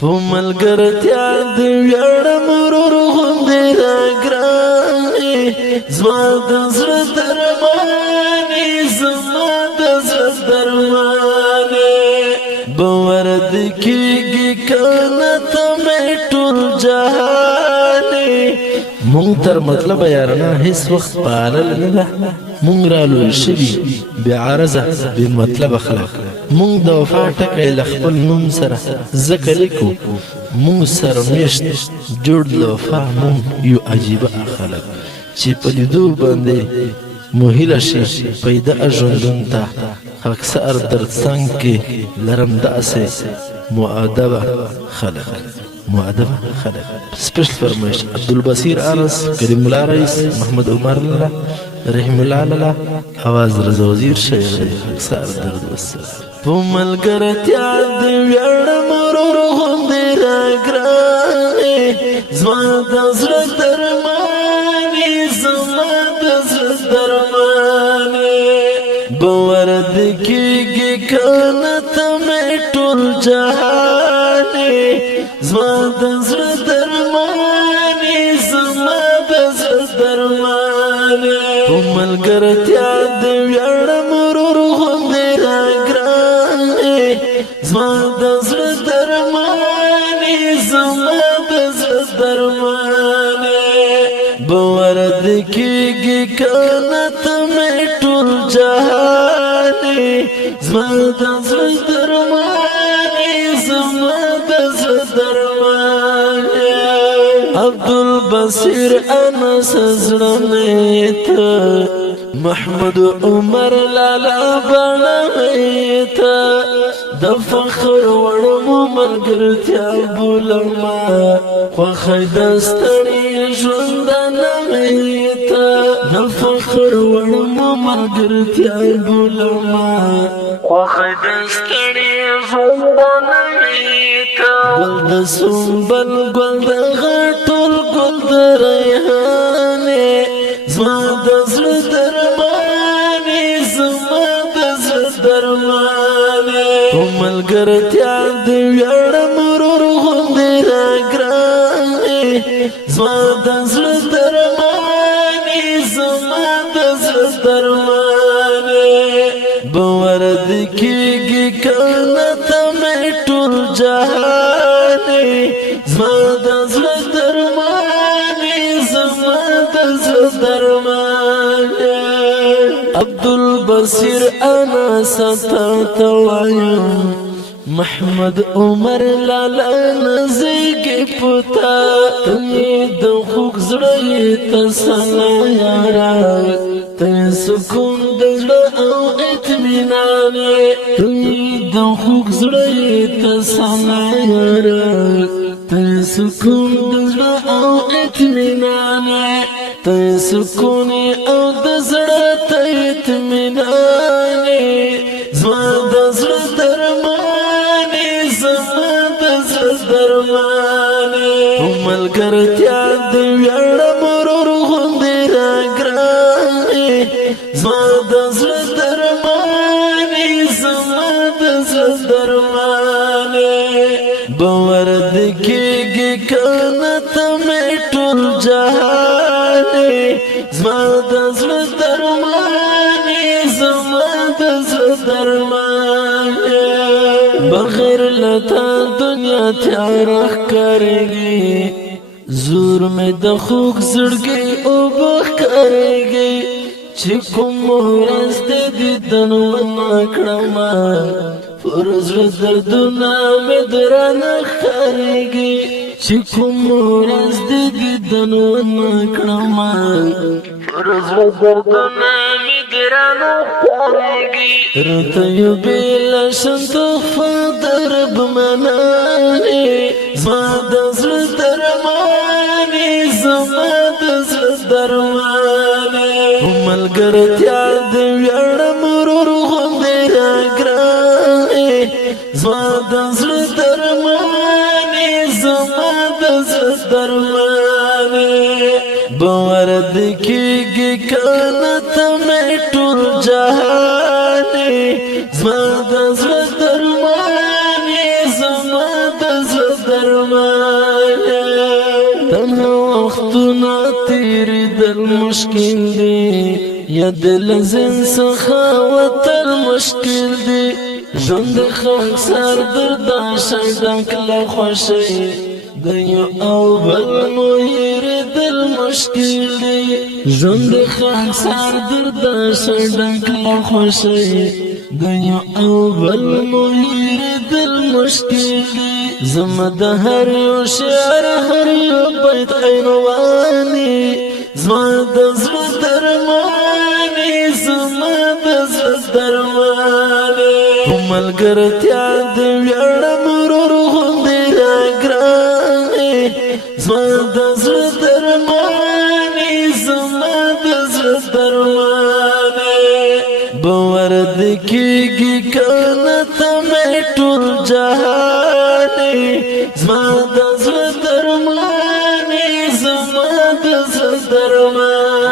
په ملګرتیا د ویاړم ورور غوندې راګرانې زما د زړه درمانې زما د زړه درمانې باور دې کېږي کنه ته مې ټول جهانې مونږ تر مطلبه یارانه هیڅ وخت پالل نه ده مونږ رالوی شوي بې عرضه بې مطلبه خلک مونږ د وفا ټکی له خپل نوم سره ځکه لیکو مونږ سره میشت جوړ د وفا مونږ یو عجیبه خلک چې په لیدو باندې مو هیله شي پیدا ژوندون ته اکثر در څنګ کې لرم داسې مؤدبه خلک مؤدبه خلک سپیشل فرمایش عبدالبصیر انس کریم الله رئیس محمد عمر الله رحم الله لاله आवाज رضا وزیر شیخ اکثر درد وسه په ملګرتیا د ویاړم ورور غوندې راګرانې زما د زړه درمانې زما د زړه درمانې باور دې کېږي کنه ته مې ټول جهانې زما د زړه درمانې زما د زړه درمانې په ملګرتیا د ویاړم ورور غوندې راګرانې زما د زړه درمانې زما د زړه درمانې باور دې کېږي کنه ته مې ټول جهانې زما د زړه درمانې زما د زړه درمانې عبدالبصیر انس زړه مې ته محمد عمر لالا بڼه مې ته د فخر وړمو ملګرتیا بولما خوښۍ د ستړي ژوندانه مې ته د فخر وړمو ملګرتیا بولما خوښۍ د ستړي ژوندانه مې ته ګل د سنبل ګل د غټول ګل د ریحانې زما د زړه درمانې زما د زړه درمانې په ملګرتیا د ویاړم ورور غوندې راګرانې زما د زړه درمانې زما د زړه درمانې باور دې کېږي کنه ته مې ټول جهانې زما د زړه درمانې زما د زړه درمانې عبدالبصیر انس ته وایم محمد عمر لالا نزیږي پتا ته د خوږ زړه تسلا یارا ته سکون د زړه او اطمینان ته د خوږ زړه تسلا یارا ته سکون د زړه او اطمینان ته سکون او د زړه ته اطمینان زما د زړه درمانې زما د زړه درمانې په ملګرتیا د ویاړم ورور غوندې راګرانې زما د زړه درمانې زما د زړه درمانې باور دې کېږي کنه ته مې ټول جهانې زما د زړه درمانې زما د زړه درمانې بغیر لتا دنیا تیاره ښکارېږي زور مې د خوږ زړګي اوبه ښکارېږي چې کوم ورځ د دیدن ونه کړمه پر زړه دردونه مې درانه ښکارېږي چې کوم ورځ د دیدن ونه کړمه پر زړه دردونه مې درانه ښکارېږي راته یو بېله شان تحفه د رب منانې زما د زړه درمانې زما د زړه درمانې په ملګرتیا د ویاړم ورور غوندې راګرانې زما د زړه درمانې زما د زړه درمانې باور دې کېږي کنه ته مې ټول جهانې زما د زړه درمانې زما د زړه درمانه تنها وختنا تیریدل مشکل دی یا دل زین سخاوت المشکل دی ژوند خلق سر دردا شیدک له خوشی دیو او بل مهیر دل مشکل دی ژوند خلق سر دردا شیدک له خوشی دیو او بل مهیر دل مشکل دی زما د هر یو شعر هر یو بیت عنوانی زما د زړه درمانی زما د زړه درمانی ملګرتیا د ویاړم ورور غوندې راګرانې زما د زړه درمانی زما د زړه درمانی باور دې کېږي کنه ته مې ټول جهانې زما د زړه درمانی زما د زړه درمانی